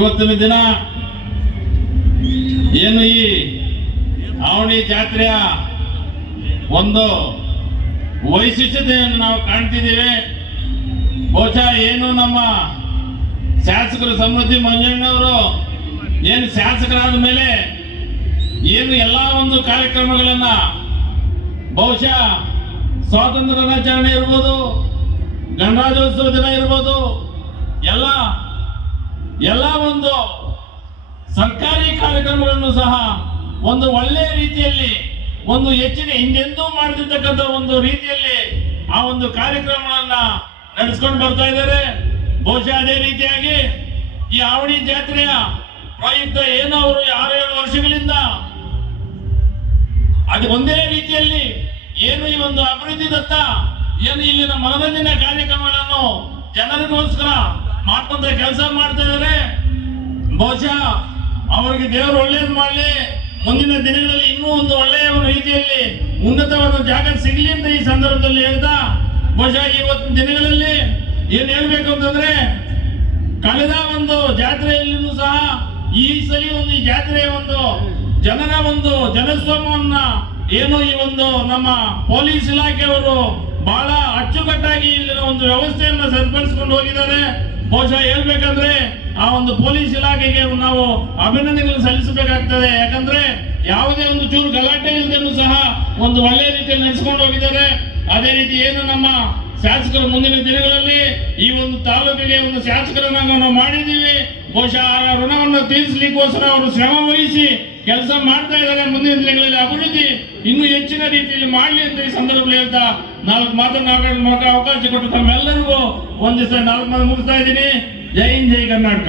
ಇವತ್ತಿನ ದಿನ ಏನು ಈ ಆವಣಿ ಜಾತ್ರೆಯ ಒಂದು ವೈಶಿಷ್ಟ್ಯತೆಯನ್ನು ನಾವು ಕಾಣ್ತಿದ್ದೇವೆ. ಬಹುಶಃ ಏನು ನಮ್ಮ ಶಾಸಕರು ಸಮೃದ್ಧಿ ಮಂಜಣ್ಣವರು ಏನು ಶಾಸಕರಾದ ಮೇಲೆ ಏನು ಎಲ್ಲ ಒಂದು ಕಾರ್ಯಕ್ರಮಗಳನ್ನ ಬಹುಶಃ ಸ್ವಾತಂತ್ರ್ಯ ದಿನಾಚರಣೆ ಇರ್ಬೋದು, ಗಣರಾಜ್ಯೋತ್ಸವ ದಿನ ಇರ್ಬೋದು, ಎಲ್ಲ ಎಲ್ಲ ಒಂದು ಸರ್ಕಾರಿ ಕಾರ್ಯಕ್ರಮಗಳನ್ನು ಸಹ ಒಂದು ಒಳ್ಳೆಯ ರೀತಿಯಲ್ಲಿ, ಒಂದು ಹೆಚ್ಚಿನ ಹಿಂದೆಂದೂ ಮಾಡದಿರ್ತಕ್ಕಂಥ ಒಂದು ರೀತಿಯಲ್ಲಿ ಆ ಒಂದು ಕಾರ್ಯಕ್ರಮಗಳನ್ನ ನಡೆಸ್ಕೊಂಡು ಬರ್ತಾ ಇದ್ದಾರೆ. ಬಹುಶಃ ಅದೇ ರೀತಿಯಾಗಿ ಈ ಆವಣಿ ಜಾತ್ರೆಯ ಪ್ರಯುಕ್ತ ಏನು ಅವರು ಆರೇಳು ವರ್ಷಗಳಿಂದ ಅದು ಒಂದೇ ರೀತಿಯಲ್ಲಿ ಏನು ಈ ಒಂದು ಅಭಿವೃದ್ಧಿ ದತ್ತ, ಏನು ಇಲ್ಲಿನ ಮನರಂಜನೆ ಕಾರ್ಯಕ್ರಮಗಳನ್ನು ಜನರಿಗೋಸ್ಕರ ಮಾಡ್ಕೊಂತ ಕೆಲಸ ಮಾಡ್ತಾ ಇದಾರೆ ಬಹುಶಃ ಅವರಿಗೆ ದೇವರು ಒಳ್ಳೇದು ಮಾಡಲಿ. ಮುಂದಿನ ದಿನಗಳಲ್ಲಿ ಇನ್ನೂ ಒಂದು ಒಳ್ಳೆಯ ರೀತಿಯಲ್ಲಿ ಉನ್ನತವಾದ ಜಾಗ ಸಿಗಲಿ ಅಂತ ಈ ಸಂದರ್ಭದಲ್ಲಿ ಹೇಳ್ತಾ, ಬಹುಶಃ ಇವತ್ತಿನ ದಿನಗಳಲ್ಲಿ ಏನ್ ಹೇಳ್ಬೇಕು ಅಂತಂದ್ರೆ ಕಳೆದ ಒಂದು ಜಾತ್ರೆಯಲ್ಲಿ ಸಹ ಈ ಸಲ ಒಂದು ಈ ಜಾತ್ರೆಯ ಒಂದು ಜನರ ಒಂದು ಜನಸ್ತೋಮವನ್ನ ಏನು ಈ ಒಂದು ನಮ್ಮ ಪೊಲೀಸ್ ಇಲಾಖೆಯವರು ಬಹಳ ಅಚ್ಚುಕಟ್ಟಾಗಿ ಇಲ್ಲಿನ ಒಂದು ವ್ಯವಸ್ಥೆಯನ್ನ ಸರಿಪಡಿಸಿಕೊಂಡು ಹೋಗಿದ್ದಾರೆ. ಬಹುಶಃ ಹೇಳ್ಬೇಕಂದ್ರೆ ಆ ಒಂದು ಪೊಲೀಸ್ ಇಲಾಖೆಗೆ ನಾವು ಅಭಿನಂದನೆಗಳನ್ನು ಸಲ್ಲಿಸಬೇಕಾಗ್ತದೆ. ಯಾಕಂದ್ರೆ ಯಾವುದೇ ಒಂದು ಚೂರು ಗಲಾಟೆ ಇಲ್ಲದನ್ನು ಸಹ ಒಂದು ಒಳ್ಳೆಯ ರೀತಿಯಲ್ಲಿ ನಡೆಸಿಕೊಂಡು ಹೋಗಿದ್ದಾರೆ. ಅದೇ ರೀತಿ ಏನು ನಮ್ಮ ಶಾಸಕರು ಮುಂದಿನ ದಿನಗಳಲ್ಲಿ ಈ ಒಂದು ತಾಲೂಕಿಗೆ ಒಂದು ಶಾಸಕರನ್ನ ನಾವು ಮಾಡಿದ್ದೀವಿ. ಬಹುಶಃ ಆ ಋಣವನ್ನು ತೀರಿಸಲಿಕ್ಕೋಸ್ಕರ ಅವರು ಶ್ರಮ ವಹಿಸಿ ಕೆಲಸ ಮಾಡ್ತಾ ಇದ್ದಾರೆ ಮುಂದಿನ ದಿನಗಳಲ್ಲಿ ಅಭಿವೃದ್ಧಿ ಇನ್ನೂ ಹೆಚ್ಚಿನ ರೀತಿಯಲ್ಲಿ ಮಾಡಲಿ ಅಂತ ಈ ಸಂದರ್ಭದಲ್ಲಿ ಹೇಳ್ತಾ ನಾಲ್ಕು ಮಾತನಾಡಲು ಅವಕಾಶ ಕೊಟ್ಟು ತಮ್ಮೆಲ್ಲರಿಗೂ ಒಂದಿವಸ ನಾಲ್ಕು ಮಾತು ಮುಗಿಸ್ತಾ ಇದ್ದೀನಿ. ಜೈ ಹಿಂದ್, ಜೈ ಕರ್ನಾಟಕ.